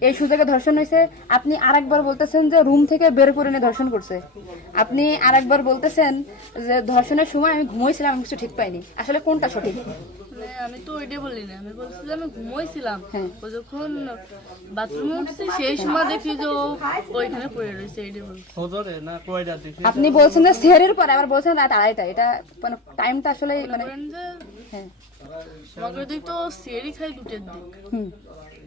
এই সুযোগে ধর্ষণ হয়েছে। আপনি আরেকবার বলতেছেন যে রুম থেকে বের করে নিয়ে ধর্ষণ করছে। আপনি আরেকবার বলতেছেন যে ধর্ষণের সময় আমি ঘুমোইছিলাম আমি কিছু ঠিক পাইনি। আসলে কোনটা সঠিক? মানে আমি তো ওইটাই বলি না। আমি বলছি আমি ঘুমোইছিলাম। হ্যাঁ। ও যখন বাথরুমে উঠছি সেই সময় দেখি যে ওইখানে পড়ে রয়েছে এইটাই বলছি। আপনি বলছেন যে সেহরের পরে আবার বলছেন রাত আড়াইটা এটা মানে টাইমটা আসলে মানে হ্যাঁ। আমাকে দিক তো খাই দুটের দিক। হুম।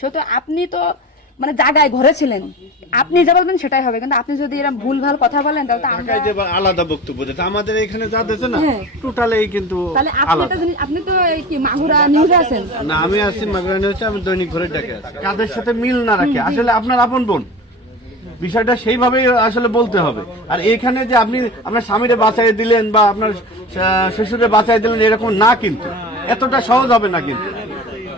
সেহেতু আপনি তো মানে জায়গায় ঘরে ছিলেন। আপনি যা বলবেন সেটাই হবে। কিন্তু আপনি যদি এরকম ভুল ভালো কথা বলেন তাহলে তো আমরা যে আলাদা বক্তব্য দিতে আমাদের এখানে যা দিচ্ছে না হ্যাঁ। টোটালি কিন্তু তাহলে আপনি তো জিনিস- আপনি তো এই কি মাগুরা নিউজে আছেন? না আমি আছি মাগরানি হচ্ছে আমি দৈনিক ঘরে ডাকে আছি। কাদের সাথে মিল না রাখে? আসলে আপনার আপন বোন। বিষয়টা সেইভাবেই আসলে বলতে হবে। আর এখানে যে আপনি আপনার স্বামীরে বাঁচাই দিলেন বা আপনার শ্বশুরে বাঁচাই দিলেন এরকম না কিন্তু। এতটা সহজ হবে না কিন্তু।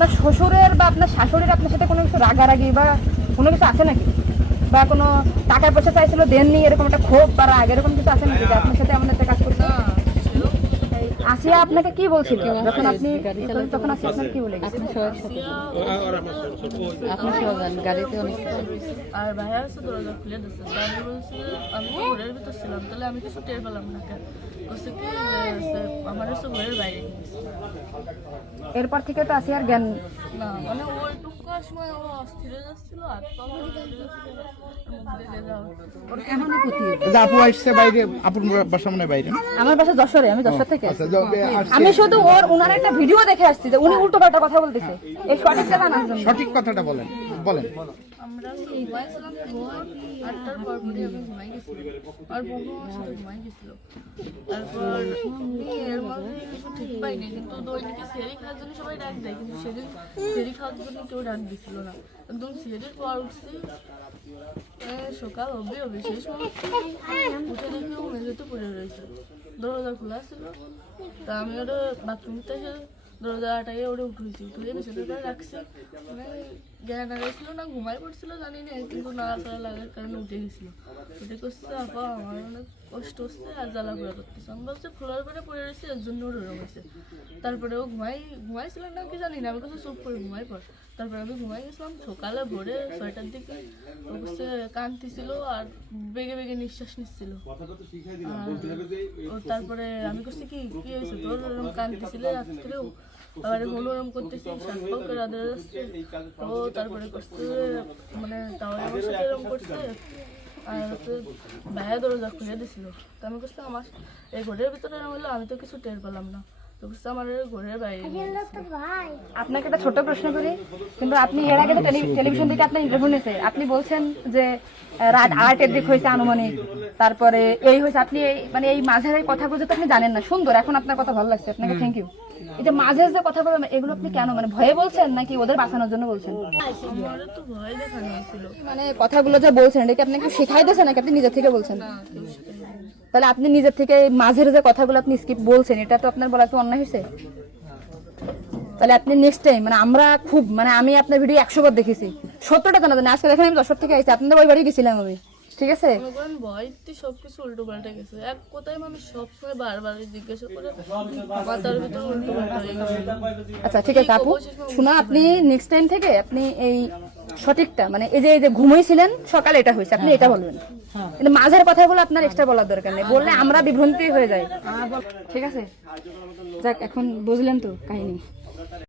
আপনার শ্বশুরের বা আপনার শাশুড়ির আপনার সাথে কোনো কিছু রাগারাগি বা কোনো কিছু আছে নাকি? বা কোনো টাকা পয়সা চাইছিল দেননি এরকম একটা ক্ষোভ বা রাগ এরকম কিছু আছে নাকি আপনার সাথে এমন একটা কাজ করছে? আসিয়া আপনাকে কি বলছিল? যখন আপনি তখন আসিয়া আপনাকে কি বলে গেছে? আর ভাইয়া আছে দরজা খুলে দিচ্ছে আমি বলছি আমি তো ঘরের ভিতর ছিলাম তাহলে আমি কিছু টের পেলাম না কেন? বলছে কি আমার হচ্ছে ঘরের বাইরে এরপর থেকে তো আসিয়ার জ্ঞান না মানে ওইটুকু সময় ও অস্থির হয়ে যাচ্ছিল আর যে আপু আসছে বাইরে আপুর বাসা মনে বাইরে আমার বাসা যশোরে আমি যশোর থেকে। আচ্ছা আমি শুধু ওর উনার একটা ভিডিও দেখে আসছি যে উনি উল্টো পাল্টা কথা বলতেছে। এই সঠিকটা জানার জন্য সঠিক কথাটা বলেন বলেন। আমরা আটটার পর পরে আমি ঘুমাই গেছিলাম। আর বন্ধু সাথে ঘুমাই গেছিল। তারপর এর কিছু ঠিক পাইনি কিন্তু দৈনিকে সেরি খাওয়ার জন্য সবাই ডাক দেয়, কিন্তু সেদিন সেরি খাওয়ার জন্য কেউ ডাক দিছিল না। একদম সেরির পর উঠছি। সকাল, অবধি হবে সেই সময় উঠে দেখি ও মেঝেতে পড়ে রয়েছে। দরজা খোলা ছিল। তা আমি ওটা বাথরুমতে এসে দরজা আটাকে ওটা উঠেছি উঠে বিছানার পরে রাখছি। মানে জ্ঞান হারাইছিল না, ঘুমাই পড়ছিল জানি না কিন্তু নাড়াচাড়া লাগার কারণে উঠে গেছিল। উঠে করছে আপা আমার অনেক কষ্ট হচ্ছে, আর জ্বালা পোড়া করতেছে। আমি বলছে ফ্লোর পরে পড়ে রয়েছে, এর জন্য ওর ওরম হয়েছে। তারপরে ও ঘুমাই, ঘুমাইছিল না, কি জানি না, আমি কিছু চুপ করে ঘুমাই পর তারপরে আমি ঘুমাই গেছিলাম, সকালে ভোরে ছয়টার দিকে, ও বসে কাঁদতেছিল আর বেগে বেগে নিঃশ্বাস নিচ্ছিল। তারপরে আমি করছি কি কি হয়েছে, তোর ওরকম কাঁদতেছিল? রাত্রেও আবার হলো এরম করতেছি সাত পাও করে যাচ্ছে ও তারপরে করছে মানে তাও আমার সাথে এরকম করছে। আর হচ্ছে ভাইয়া দরজা খুলে দিছিল। তো আমি করছি আমার এই ঘরের ভিতরে এরম হলো আমি তো কিছু টের পেলাম না। আপনাকে একটা ছোট প্রশ্ন করি কিন্তু আপনি এর আগে তো টেলিভিশন থেকে আপনার ইন্টারভিউ নিয়েছে। আপনি বলছেন যে রাত আটের দিক হয়েছে আনুমানিক তারপরে এই হয়েছে আপনি এই মানে এই মাঝের এই কথাগুলো তো আপনি জানেন না। সুন্দর এখন আপনার কথা ভালো লাগছে আপনাকে থ্যাংক ইউ এই যে মাঝের যে কথাগুলো এগুলো আপনি কেন মানে ভয়ে বলছেন নাকি ওদের বাঁচানোর জন্য বলছেন? আমার তো ভয় দেখানো হয়েছিল মানে কথাগুলো যে বলছেন এটা কি আপনাকে শেখাই দিয়েছে নাকি আপনি নিজের থেকে বলছেন? তাহলে আপনি নিজের থেকে মাঝের যে কথাগুলো আপনি স্কিপ বলছেন এটা তো আপনার বলা তো অন্যায় হয়েছে? তাহলে আপনি নেক্সট টাইম মানে আমরা খুব মানে আমি আপনার ভিডিও একশো বার দেখেছি। সত্যটা জানা জানি আজকে দেখেন আমি দশর থেকে আইছি আপনাদের ওই বাড়ি গেছিলাম আমি ঠিক আছে? ভয়তে সবকিছু উল্টো পাল্টে গেছে। এক কথায় মানুষ সবসময় বারবার জিজ্ঞাসা করে মাথার ভিতর উল্টো পাল্টা হয়ে গেছে। আচ্ছা ঠিক আছে আপু শোনা আপনি নেক্সট টাইম থেকে আপনি এই সঠিকটা মানে এই যে এই যে ঘুমাইছিলেন সকালে এটা হয়েছে আপনি এটা বলবেন। কিন্তু মাঝের কথাগুলো আপনার এক্সট্রা বলার দরকার নেই। বললে আমরা বিভ্রান্তি হয়ে যাই। ঠিক আছে? যাক এখন বুঝলেন তো কাহিনী।